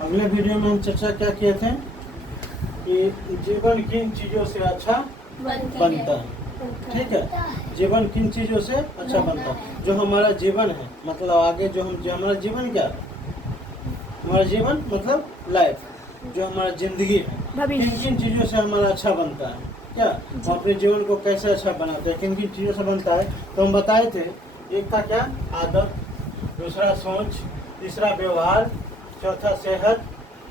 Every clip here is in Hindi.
अगले वीडियो में हम चर्चा क्या किए थे कि जीवन किन चीजों से अच्छा बनता है। ठीक है, जीवन किन चीजों से अच्छा बनता है। जो हमारा जीवन है, मतलब आगे जो हमारा जीवन क्या है, हमारा जीवन मतलब लाइफ, जो हमारा जिंदगी है, किन किन चीजों से हमारा अच्छा बनता है। क्या हम अपने जीवन को कैसे अच्छा बनाते हैं, किन किन चीजों से बनता है। तो हम बताए थे, एक था क्या, आदत, दूसरा सोच, तीसरा व्यवहार, चौथा सेहत,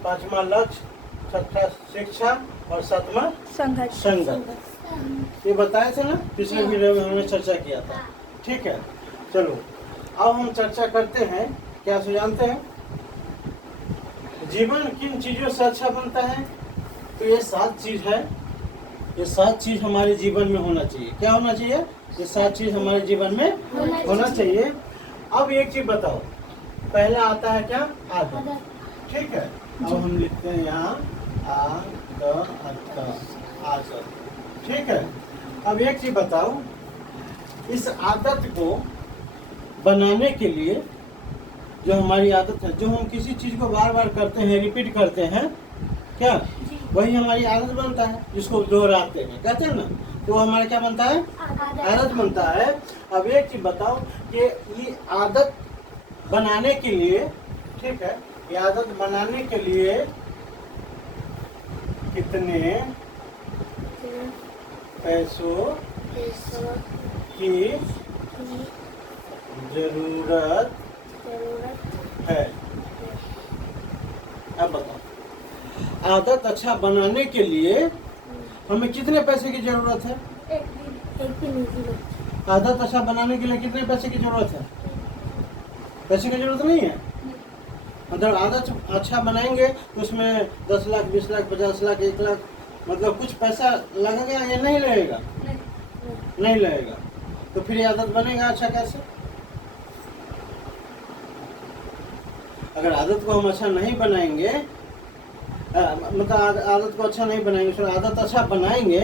पांचवा लक्ष्य, छठा शिक्षा और सातवां संगत। ये बताए थे ना, पिछले वीडियो में हमने चर्चा किया था। ठीक है, चलो अब हम चर्चा करते हैं। क्या जानते हैं जीवन किन चीजों से अच्छा बनता है। तो ये 7 चीज है, ये 7 चीज हमारे जीवन में होना चाहिए। क्या होना चाहिए, ये 7 चीज हमारे जीवन में होना चाहिए। अब एक चीज बताओ, पहला आता है क्या, आदत। ठीक है, अब हम लिखते हैं यहाँ आदत। ठीक है, अब एक चीज बताओ, इस आदत को बनाने के लिए, जो हमारी आदत है, जो हम किसी चीज को बार बार करते हैं, रिपीट करते हैं, क्या वही हमारी आदत बनता है, जिसको दोहराते हैं, कहते हैं ना, तो हमारा क्या बनता है, आदत बनता है। अब एक चीज बताओ कि ये आदत बनाने के लिए, ठीक है, ये आदत बनाने के लिए कितने पैसों की जरूरत है। अब बताओ, आदत अच्छा बनाने के लिए हमें कितने पैसे की जरूरत है। आदत अच्छा बनाने के लिए कितने पैसे की जरूरत है। पैसे की जरूरत नहीं है। मतलब आदत अच्छा बनाएंगे तो उसमें 10 लाख, 20 लाख, 50 लाख, 1 लाख, मतलब कुछ पैसा लगेगा या नहीं लगेगा, नहीं लगेगा। तो फिर ये आदत बनेगा अच्छा कैसे। अगर आदत को हम अच्छा नहीं बनाएंगे, मतलब आदत को अच्छा नहीं बनाएंगे, फिर आदत अच्छा बनाएंगे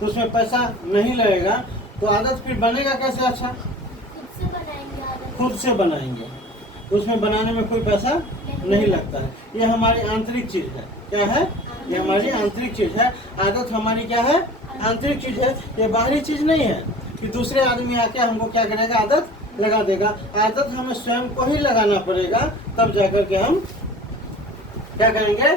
तो उसमें पैसा नहीं लगेगा, तो आदत फिर बनेगा कैसे अच्छा। खुद से बनाएंगे तो उसमें बनाने में कोई पैसा नहीं लगता है। ये हमारी आंतरिक चीज है। क्या है, ये हमारी आंतरिक चीज है। आदत हमारी क्या है, आंतरिक चीज है। ये बाहरी चीज नहीं है कि दूसरे आदमी आके हमको क्या करेगा, आदत लगा देगा। आदत हमें स्वयं को ही लगाना पड़ेगा, तब जाकर के हम क्या करेंगे,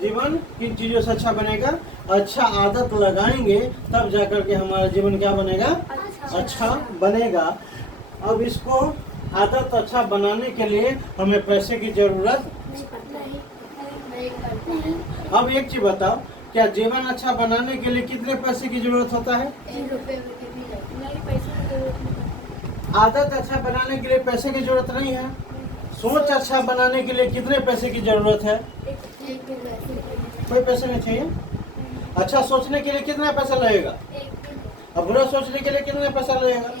जीवन किन चीजों से अच्छा बनेगा। अच्छा आदत लगाएंगे तब जाकर के हमारा जीवन क्या बनेगा, अच्छा बनेगा। अब इसको आदत अच्छा बनाने के लिए हमें पैसे की जरूरत। अब एक चीज बताओ, क्या जीवन अच्छा बनाने के लिए कितने पैसे की जरूरत होता है। आदत अच्छा बनाने के लिए पैसे की जरूरत नहीं है। सोच अच्छा बनाने के लिए कितने पैसे की जरूरत है। कोई पैसे नहीं चाहिए। अच्छा सोचने के लिए कितना पैसा लगेगा, और बुरा सोचने के लिए कितना पैसा लगेगा।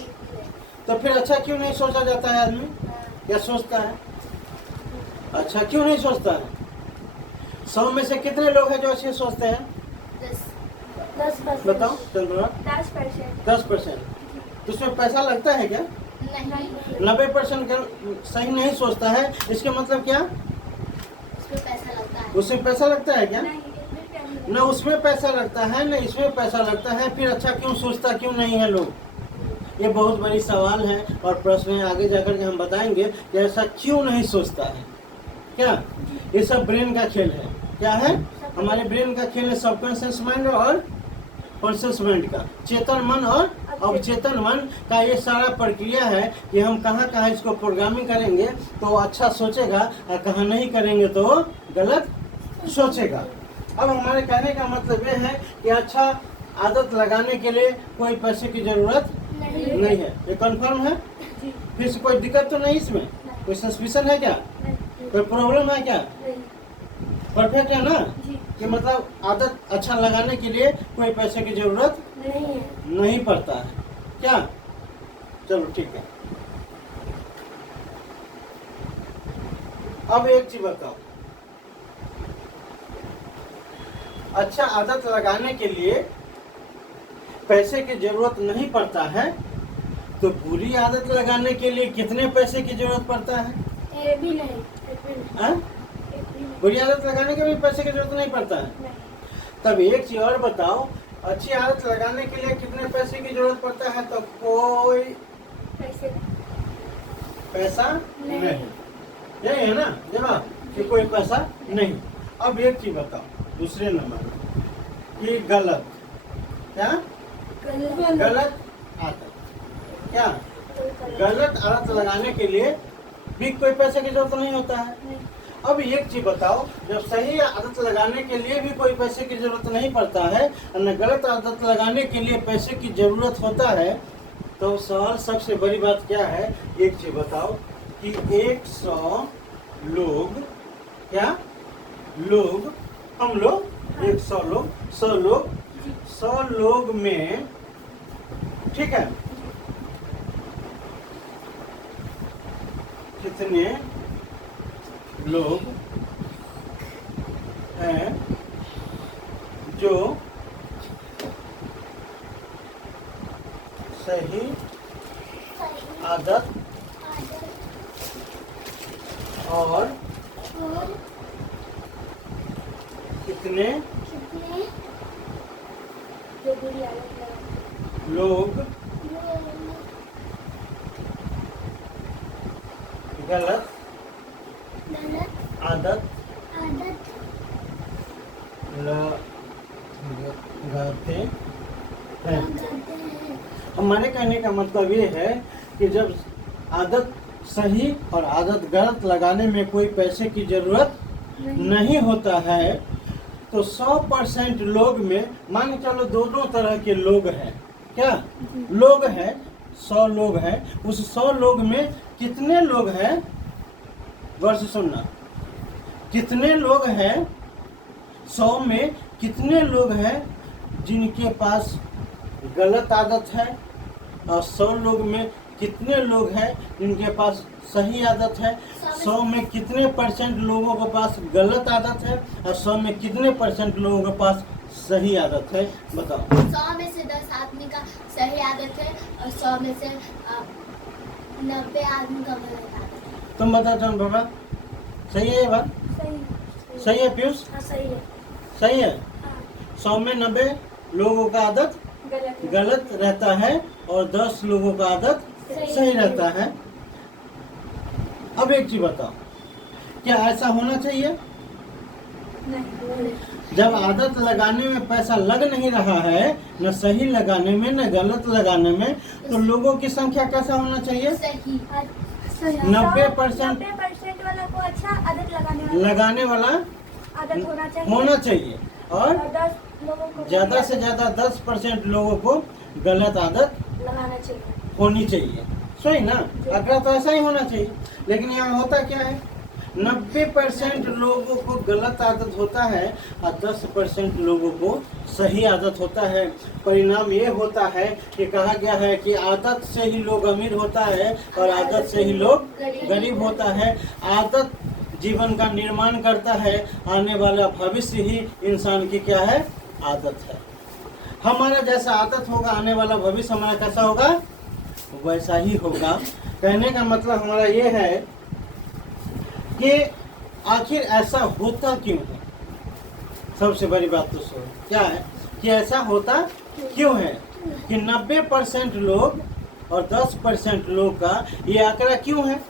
तो फिर अच्छा क्यों नहीं सोचा जाता है आदमी, या सोचता है, अच्छा क्यों नहीं सोचता है। 100 में से कितने लोग हैं जो अच्छे सोचते हैं। 10%। बताओ चंद्रा। 10%। तो उसमें पैसा लगता है क्या। 90% सही नहीं सोचता है। इसका मतलब क्या, उसमें पैसा लगता है क्या। न उसमें पैसा लगता है, न इसमें पैसा लगता है, फिर अच्छा क्यों सोचता क्यों नहीं है लोग। ये बहुत बड़ी सवाल है और प्रश्न है। आगे जाकर के हम बताएंगे कि ऐसा क्यों नहीं सोचता है। क्या ये सब ब्रेन का खेल है। क्या है, हमारे ब्रेन का खेल है। सबकॉन्शियस माइंड और कॉन्शियस माइंड का, चेतन मन और अवचेतन मन का ये सारा प्रक्रिया है कि हम कहाँ कहाँ इसको प्रोग्रामिंग करेंगे तो अच्छा सोचेगा, और कहाँ नहीं करेंगे तो गलत सोचेगा। अब हमारे कहने का मतलब ये है कि अच्छा आदत लगाने के लिए कोई पैसे की जरूरत नहीं है। ये कंफर्म है। फिर से कोई दिक्कत तो नहीं इसमें, कोई सस्पिशन है क्या, कोई प्रॉब्लम है क्या। परफेक्ट है ना, कि मतलब आदत अच्छा लगाने के लिए कोई पैसे की जरूरत नहीं पड़ता है। क्या, चलो ठीक है। अब एक चीज बताओ, अच्छा आदत लगाने के लिए पैसे की जरूरत नहीं पड़ता है, तो बुरी आदत लगाने के लिए कितने पैसे की जरूरत पड़ता है। बुरी आदत लगाने के भी पैसे की जरूरत नहीं पड़ता है। नहीं। तब एक चीज और बताओ, अच्छी आदत लगाने के लिए कितने पैसे की जरूरत पड़ता है? तो कोई पैसे पैसा नहीं। यही है ना जवाब, कि कोई पैसा नहीं। अब एक चीज बताओ दूसरे नंबर में, कि गलत क्या? गलत आदत क्या? गलत आदत लगाने के लिए भी कोई पैसे की जरूरत नहीं होता है। नहीं। अब एक चीज बताओ, जब सही आदत लगाने के लिए भी कोई पैसे की जरूरत नहीं पड़ता है और न गलत आदत लगाने के लिए पैसे की जरूरत होता है, तो सवाल सबसे बड़ी बात क्या है? एक चीज बताओ कि 100 लोग क्या? लोग हम लोग 100 लोग 100 लोग में, ठीक है, कितने लोग हैं जो सही आदत और कितने जो बुरी आदत लगाते लोग गलत आदत लगाते हैं। हमारे कहने का मतलब ये है कि जब आदत सही और आदत गलत लगाने में कोई पैसे की जरूरत नहीं होता है, तो 100% लोग में मान के चलो दोनों तरह के लोग हैं। क्या लोग हैं? 100 लोग हैं। उस 100 लोग में कितने लोग हैं? गौर से सुनना, कितने लोग हैं? 100 में कितने लोग हैं जिनके पास गलत आदत है, और 100 लोग में कितने लोग हैं जिनके पास सही आदत है? 100 में कितने % लोगों के पास गलत आदत है और 100 में कितने % लोगों के पास सही आदत है? बताओ। 100 में से 10 आदमी का सही आदत है और 100 में से 90 आदमी का गलत आदत है। तुम बताओ जान बाबा, सही है ये बात? सही। सही है पीयूष? हाँ सही है। सही है। हाँ 100 में 90 लोगों का आदत गलत रहता है और 10 लोगों का आदत सही रहता है। अब एक चीज बताओ, क्या ऐसा होना चाहिए? नहीं। जब आदत लगाने में पैसा लग नहीं रहा है, न सही लगाने में न गलत लगाने में, तो लोगों की संख्या कैसा होना चाहिए? सही। 90% वाला को अच्छा आदत लगाने वाला आदत होना चाहिए और 10 लोगों को ज्यादा से ज्यादा 10% लोगों को गलत आदत लगाना चाहिए। होनी चाहिए। सही ना? अगर तो ऐसा ही होना चाहिए, लेकिन यहाँ होता क्या है? 90% लोगों को गलत आदत होता है और 10% लोगों को सही आदत होता है। परिणाम ये होता है कि कहा गया है कि आदत से ही लोग अमीर होता है और आदत से ही लोग गरीब होता है। आदत जीवन का निर्माण करता है, आने वाला भविष्य ही इंसान की क्या है? आदत है। हमारा जैसा आदत होगा, आने वाला भविष्य हमारा कैसा होगा? वैसा ही होगा। कहने का मतलब हमारा ये है कि आखिर ऐसा होता क्यों है? सबसे बड़ी बात तो सुनो, क्या है कि ऐसा होता क्यों है कि 90% लोग और 10% लोग का ये आंकड़ा क्यों है?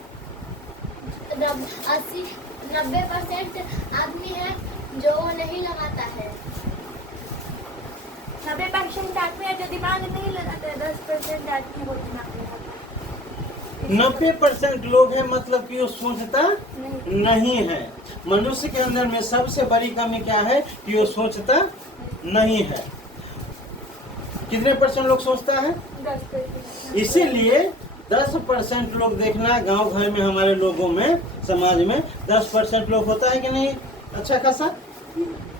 90% आदमी है जो नहीं लगाता है। 90% आदमी है जो दिमाग नहीं लगाते हैं, 10% आदमी वो दिमाग लगाता है। 90% लोग हैं, मतलब कि वो सोचता नहीं है। मनुष्य के अंदर में सबसे बड़ी कमी क्या है? कि वो सोचता नहीं है। कितने % लोग सोचता है? 10%। इसीलिए 10% लोग देखना, गांव घर में हमारे लोगों में, समाज में 10% लोग होता है कि नहीं? अच्छा खासा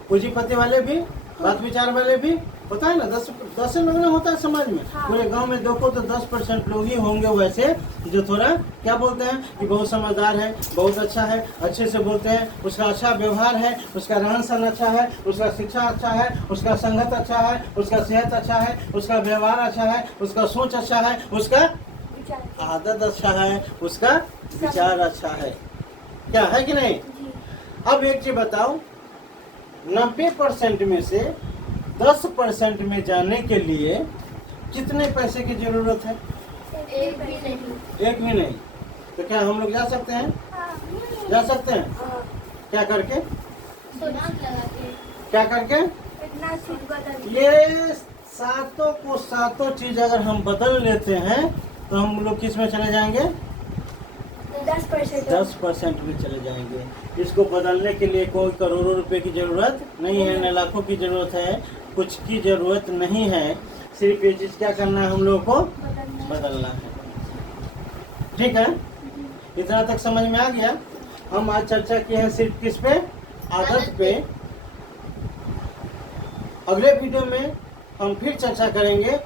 पूंजीपति वाले भी, बात विचार वाले भी होता है ना। 10 लोग ना होता है समाज में। हाँ। पूरे गांव में देखो तो 10% लोग ही होंगे वैसे जो थोड़ा क्या बोलते हैं कि बहुत समझदार है, बहुत अच्छा है, अच्छे से बोलते हैं, उसका अच्छा व्यवहार है, उसका रहन सहन अच्छा है, उसका शिक्षा अच्छा है, उसका संगत अच्छा है, उसका सेहत अच्छा है, उसका व्यवहार अच्छा है, उसका सोच अच्छा है, उसका आदत अच्छा है, उसका विचार अच्छा है। क्या है कि नहीं? अब एक चीज बताओ, 90% में से 10% में जाने के लिए कितने पैसे की जरूरत है? एक भी नहीं। एक भी नहीं। तो क्या हम लोग जा सकते हैं? हाँ। जा सकते हैं। हाँ। क्या करके? दिमाग लगा के। क्या करके? इतना चीज बदल ये सातों को सातों चीज अगर हम बदल लेते हैं तो हम लोग किस में चले जाएंगे? 10%। 10% में चले जाएंगे। इसको बदलने के लिए कोई करोड़ों रुपए की जरूरत नहीं है, न लाखों की जरूरत है, कुछ की जरूरत नहीं है। सिर्फ ये चीज क्या करना है, हम लोगों को बदलना है। ठीक है, इतना तक समझ में आ गया। हम आज चर्चा किए हैं सिर्फ किस पे? आदत पे। अगले वीडियो में हम फिर चर्चा करेंगे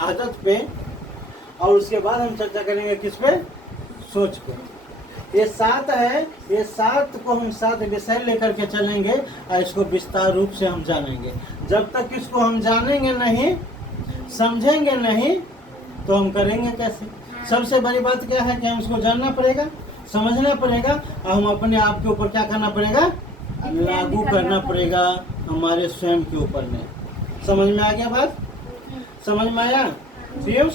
आदत पे, और उसके बाद हम चर्चा करेंगे किस पे? सोच पे। ये 7 है, ये 7 को हम 7 विषय लेकर के चलेंगे और इसको विस्तार रूप से हम जानेंगे। जब तक इसको हम जानेंगे नहीं, समझेंगे नहीं, तो हम करेंगे कैसे? सबसे बड़ी बात क्या है कि हम इसको जानना पड़ेगा, समझना पड़ेगा, और हम अपने आप के ऊपर क्या करना पड़ेगा? लागू करना पड़ेगा हमारे स्वयं के ऊपर में। समझ में आ गया बात? समझ में आया? पीयूष,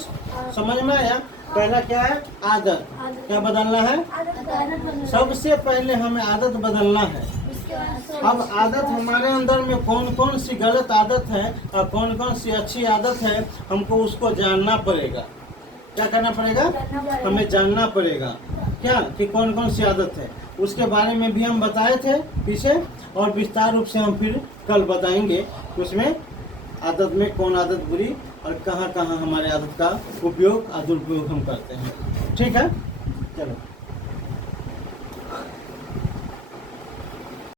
समझ में आया? पहला क्या है? आदत। क्या बदलना है? सबसे पहले हमें आदत बदलना है। उसके बाद अब आदत हमारे अंदर में कौन कौन सी गलत आदत है और कौन कौन सी अच्छी आदत है, हमको उसको जानना पड़ेगा। क्या करना पड़ेगा? हमें जानना पड़ेगा क्या कि कौन कौन सी आदत है। उसके बारे में भी हम बताए थे पीछे, और विस्तार रूप से हम फिर कल बताएंगे उसमें आदत में कौन आदत बुरी और कहाँ कहाँ हमारे आदत का उपयोग और दुरुपयोग हम करते हैं। ठीक है, चलो।